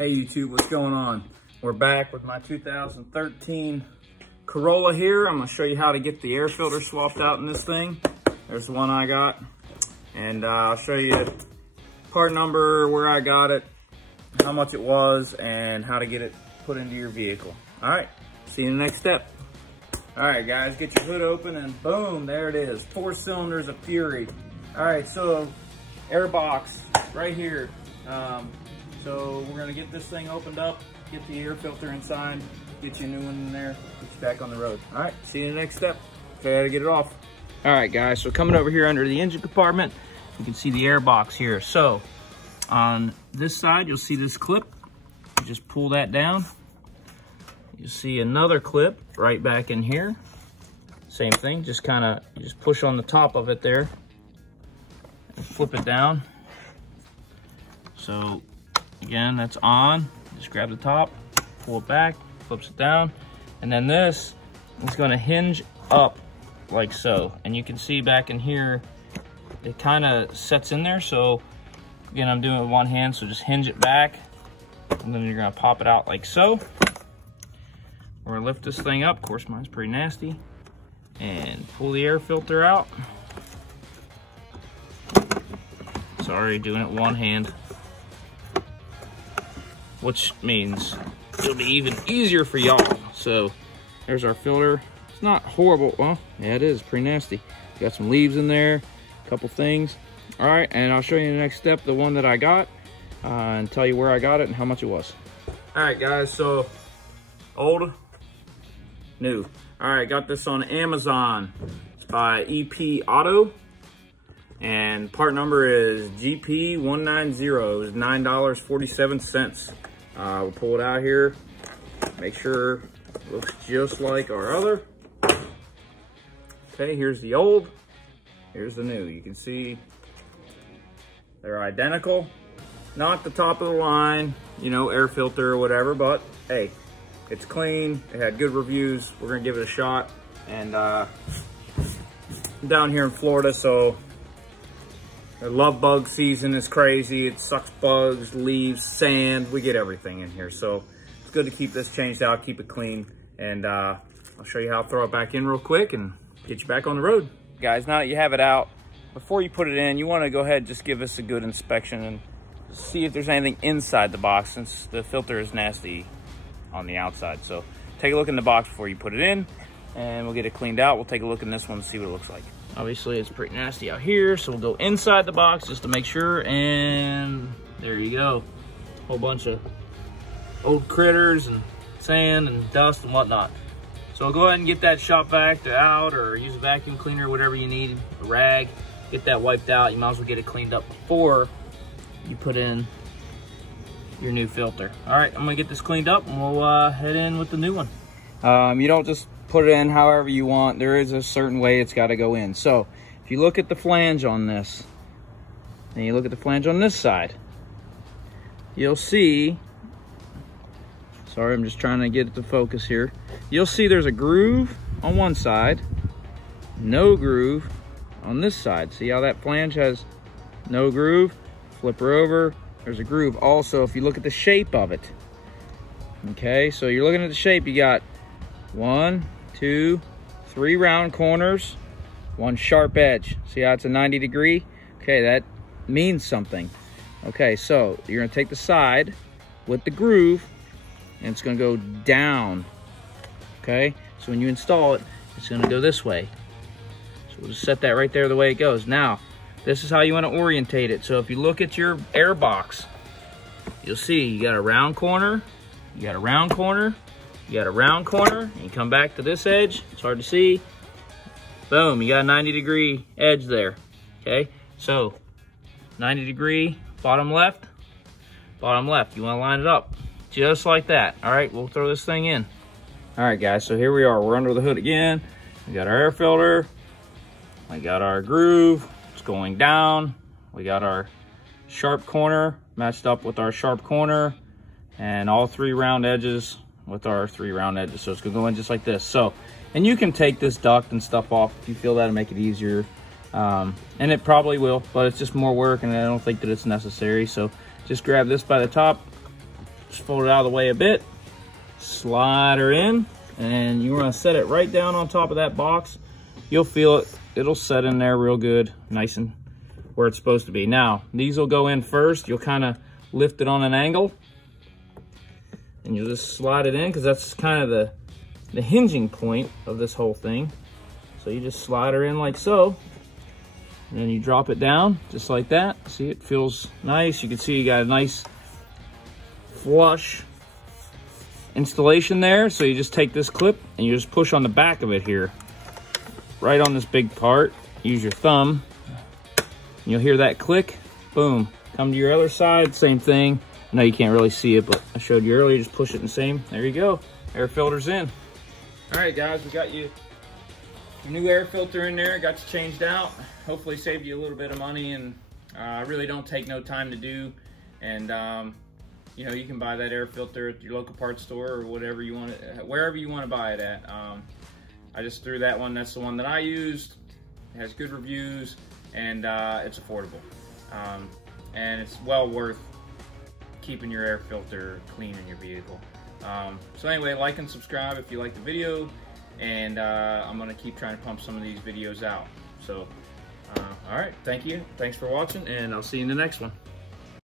Hey YouTube, what's going on? We're back with my 2013 Corolla here. I'm gonna show you how to get the air filter swapped out in this thing. There's the one I got. And I'll show you part number, where I got it, how much it was, and how to get it put into your vehicle. All right, see you in the next step. All right guys, get your hood open and boom, there it is. 4 cylinders of fury. All right, so air box right here. So we're gonna get this thing opened up, get the air filter inside, get you a new one in there, get you back on the road. All right, see you in the next step. Show you how to get it off. All right guys, so coming over here under the engine compartment, you can see the air box here. So on this side, you'll see this clip. You just pull that down. You see another clip right back in here. Same thing, just you just push on the top of it there and flip it down. So again, that's on. Just grab the top, pull it back, flips it down, and then this is going to hinge up like so. And you can see back in here, it kind of sets in there. So again, I'm doing it with one hand, so just hinge it back, and then you're going to pop it out like so. Or lift this thing up. Of course, mine's pretty nasty. And pull the air filter out. Sorry, doing it one hand. Which means it'll be even easier for y'all. So there's our filter. It's not horrible. Well, yeah, it is pretty nasty. Got some leaves in there, a couple things. All right, and I'll show you the next step, the one that I got, and tell you where I got it and how much it was. All right, guys, so old, new. All right, got this on Amazon. It's by EP Auto. And part number is GP190. It's $9.47. We'll pull it out here. Make sure it looks just like our other. Okay, here's the old. Here's the new. You can see they're identical. Not the top of the line, you know, air filter or whatever, but hey, it's clean. It had good reviews. We're gonna give it a shot. And I'm down here in Florida, so the love bug season is crazy. It sucks bugs, leaves, sand. We get everything in here. So it's good to keep this changed out, keep it clean. And I'll show you how to throw it back in real quick and get you back on the road. Guys, now that you have it out, before you put it in, you want to go ahead and just give this a good inspection and see if there's anything inside the box, since the filter is nasty on the outside. So take a look in the box before you put it in, and we'll get it cleaned out. We'll take a look in this one and see what it looks like. Obviously, it's pretty nasty out here, so we'll go inside the box just to make sure, and there you go. Whole bunch of old critters and sand and dust and whatnot. So I'll go ahead and get that shop vac out, or use a vacuum cleaner, whatever you need, a rag, get that wiped out. You might as well get it cleaned up before you put in your new filter. All right, I'm gonna get this cleaned up and we'll head in with the new one. You don't just put it in however you want. There is a certain way it's got to go in. So if you look at the flange on this, and you look at the flange on this side, you'll see, sorry, I'm just trying to get it to focus here. You'll see there's a groove on one side, no groove on this side. See how that flange has no groove? Flip her over, there's a groove. Also, if you look at the shape of it, okay, so you're looking at the shape, you got 1, 2, 3 round corners, 1 sharp edge. See how it's a 90 degree? Okay, that means something. Okay, so you're gonna take the side with the groove and it's gonna go down. Okay, so when you install it, it's gonna go this way. So we'll just set that right there the way it goes. Now, this is how you wanna orientate it. So if you look at your air box, you'll see you got a round corner, you got a round corner, you got a round corner, and you come back to this edge. It's hard to see. Boom, you got a 90 degree edge there. Okay, so 90 degree, bottom left. You want to line it up just like that. All right, we'll throw this thing in. All right, guys, so here we are. We're under the hood again. We got our air filter. We got our groove. It's going down. We got our sharp corner matched up with our sharp corner, and all 3 round edges with our 3 round edges. So it's gonna go in just like this. So, and you can take this duct and stuff off if you feel that'll make it easier. And it probably will, but it's just more work and I don't think that it's necessary. So just grab this by the top, Just fold it out of the way a bit, slide her in, and you want to set it right down on top of that box. You'll feel it. It'll set in there real good, nice and where it's supposed to be. Now, these will go in first. You'll kind of lift it on an angle, and you'll just slide it in, because that's kind of the hinging point of this whole thing. So you just slide her in like so, and then you drop it down just like that. See, it feels nice. You can see you got a nice flush installation there. So you just take this clip and you just push on the back of it here, right on this big part. Use your thumb, and you'll hear that click. Boom. Come to your other side, same thing. I know you can't really see it, but I showed you earlier. Just push it in the same. There you go. Air filter's in. All right, guys, we got you a new air filter in there. Got you changed out. Hopefully saved you a little bit of money, and really don't take no time to do. And you know, you can buy that air filter at your local parts store or whatever you want it, wherever you want to buy it at. I just threw that one. That's the one that I used. It has good reviews, and it's affordable. And it's well worth keeping your air filter clean in your vehicle. So anyway, like and subscribe if you like the video, and I'm gonna keep trying to pump some of these videos out. So all right, thank you, thanks for watching, and I'll see you in the next one.